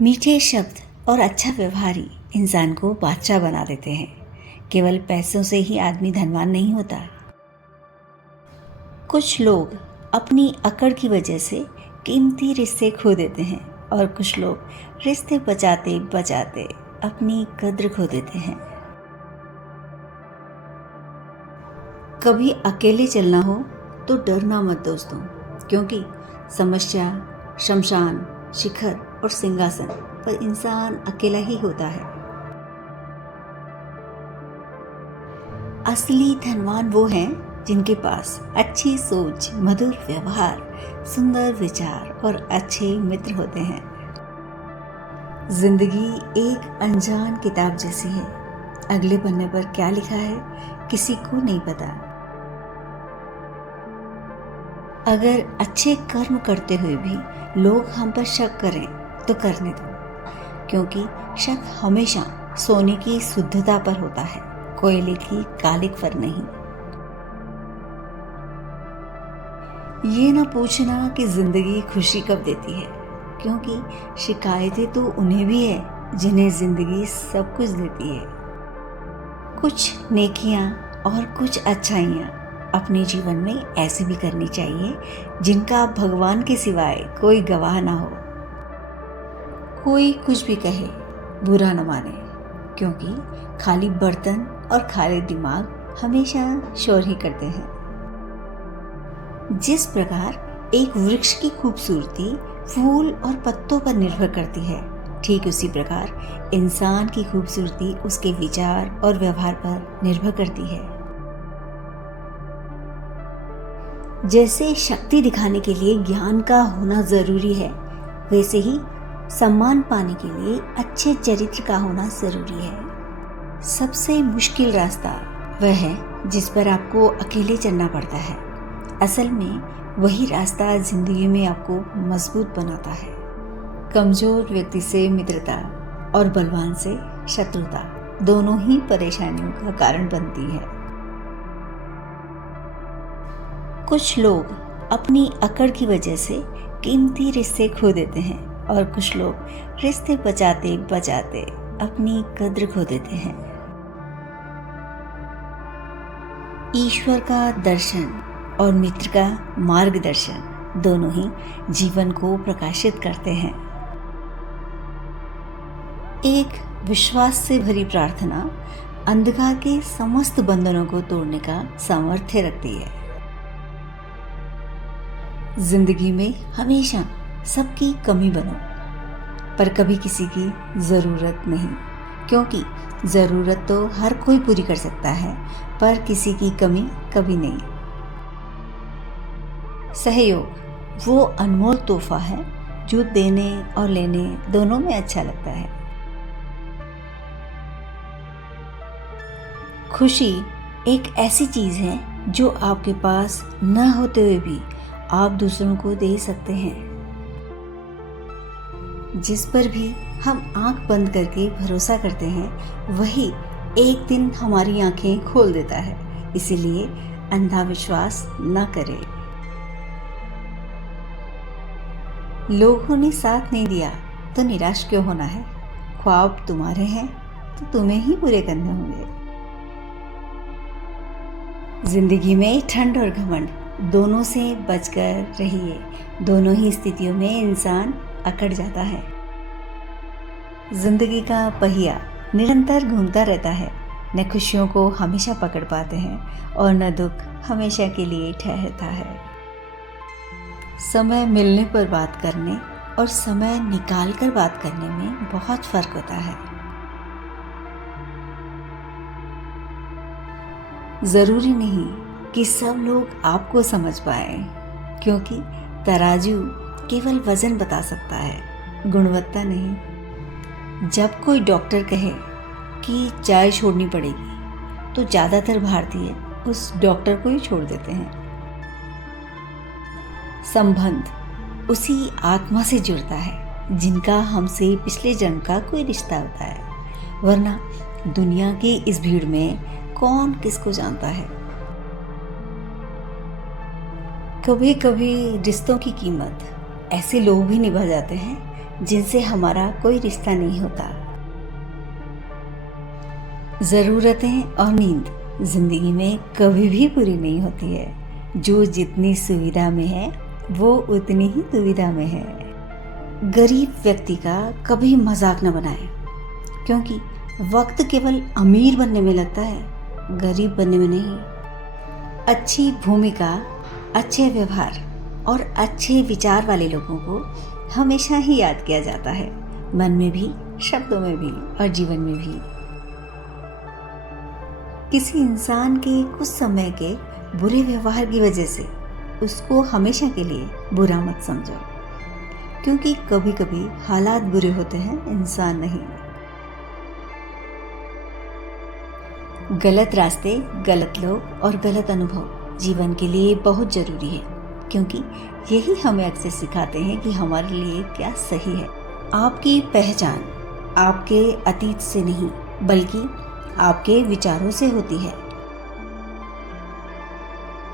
मीठे शब्द और अच्छा व्यवहार ही इंसान को बादशाह बना देते हैं। केवल पैसों से ही आदमी धनवान नहीं होता। कुछ लोग अपनी अकड़ की वजह से कीमती रिश्ते खो देते हैं और कुछ लोग रिश्ते बचाते बचाते अपनी कद्र खो देते हैं। कभी अकेले चलना हो तो डरना मत दोस्तों, क्योंकि समस्या, शमशान, शिखर और सिंहासन पर इंसान अकेला ही होता है। असली धनवान वो हैं जिनके पास अच्छी सोच, मधुर व्यवहार, सुंदर विचार और अच्छे मित्र होते हैं। जिंदगी एक अनजान किताब जैसी है। अगले पन्ने पर क्या लिखा है किसी को नहीं पता। अगर अच्छे कर्म करते हुए भी लोग हम पर शक करें तो करने दो, क्योंकि शक हमेशा सोने की शुद्धता पर होता है, कोयले की कालिक पर नहीं। ये ना पूछना कि जिंदगी खुशी कब देती है, क्योंकि शिकायतें तो उन्हें भी है जिन्हें जिंदगी सब कुछ देती है। कुछ नेकियां और कुछ अच्छाइयां अपने जीवन में ऐसे भी करनी चाहिए जिनका भगवान के सिवाय कोई गवाह ना हो। कोई कुछ भी कहे बुरा न माने, क्योंकि खाली बर्तन और खाली दिमाग हमेशा शोर ही करते हैं। जिस प्रकार एक वृक्ष की खूबसूरती फूल और पत्तों पर निर्भर करती है, ठीक उसी प्रकार इंसान की खूबसूरती उसके विचार और व्यवहार पर निर्भर करती है। जैसे शक्ति दिखाने के लिए ज्ञान का होना जरूरी है, वैसे ही सम्मान पाने के लिए अच्छे चरित्र का होना जरूरी है। सबसे मुश्किल रास्ता वह है जिस पर आपको अकेले चलना पड़ता है। असल में वही रास्ता जिंदगी में आपको मजबूत बनाता है। कमजोर व्यक्ति से मित्रता और बलवान से शत्रुता दोनों ही परेशानियों का कारण बनती है। कुछ लोग अपनी अकड़ की वजह से कीमती रिश्ते खो देते हैं और कुछ लोग रिश्ते बचाते बचाते अपनी कद्र खो देते हैं। ईश्वर का दर्शन और मित्र का मार्गदर्शन दोनों ही जीवन को प्रकाशित करते हैं। एक विश्वास से भरी प्रार्थना अंधकार के समस्त बंधनों को तोड़ने का सामर्थ्य रखती है। जिंदगी में हमेशा सबकी कमी बनो, पर कभी किसी की ज़रूरत नहीं, क्योंकि ज़रूरत तो हर कोई पूरी कर सकता है, पर किसी की कमी कभी नहीं। सहयोग वो अनमोल तोहफा है जो देने और लेने दोनों में अच्छा लगता है। खुशी एक ऐसी चीज़ है जो आपके पास न होते हुए भी आप दूसरों को दे सकते हैं। जिस पर भी हम आंख बंद करके भरोसा करते हैं, वही एक दिन हमारी आंखें खोल देता है। इसीलिए अंधा विश्वास न करें। लोगों ने साथ नहीं दिया तो निराश क्यों होना है? ख्वाब तुम्हारे हैं तो तुम्हें ही पूरे करने होंगे। जिंदगी में ठंड और घमंड दोनों से बचकर रहिए। दोनों ही स्थितियों में इंसान अकड़ जाता है। जिंदगी का पहिया निरंतर घूमता रहता है। न खुशियों को हमेशा पकड़ पाते हैं और न दुख हमेशा के लिए ठहरता है। समय मिलने पर बात करने और समय निकाल कर बात करने में बहुत फर्क होता है। जरूरी नहीं कि सब लोग आपको समझ पाए, क्योंकि तराजू केवल वजन बता सकता है, गुणवत्ता नहीं। जब कोई डॉक्टर कहे कि चाय छोड़नी पड़ेगी, तो ज़्यादातर भारतीय उस डॉक्टर को ही छोड़ देते हैं। संबंध उसी आत्मा से जुड़ता है जिनका हमसे पिछले जन्म का कोई रिश्ता होता है, वरना दुनिया की इस भीड़ में कौन किसको जानता है। कभी कभी रिश्तों की कीमत ऐसे लोग भी निभा जाते हैं जिनसे हमारा कोई रिश्ता नहीं होता। ज़रूरतें और नींद ज़िंदगी में कभी भी पूरी नहीं होती है। जो जितनी सुविधा में है वो उतनी ही दुविधा में है। गरीब व्यक्ति का कभी मजाक न बनाए, क्योंकि वक्त केवल अमीर बनने में लगता है, गरीब बनने में नहीं। अच्छी भूमिका, अच्छे व्यवहार और अच्छे विचार वाले लोगों को हमेशा ही याद किया जाता है, मन में भी, शब्दों में भी और जीवन में भी। किसी इंसान के कुछ समय के बुरे व्यवहार की वजह से उसको हमेशा के लिए बुरा मत समझो, क्योंकि कभी कभी हालात बुरे होते हैं, इंसान नहीं। गलत रास्ते, गलत लोग और गलत अनुभव जीवन के लिए बहुत जरूरी है, क्योंकि यही हमें अक्सर सिखाते हैं कि हमारे लिए क्या सही है। आपकी पहचान आपके अतीत से नहीं, बल्कि आपके विचारों से होती है।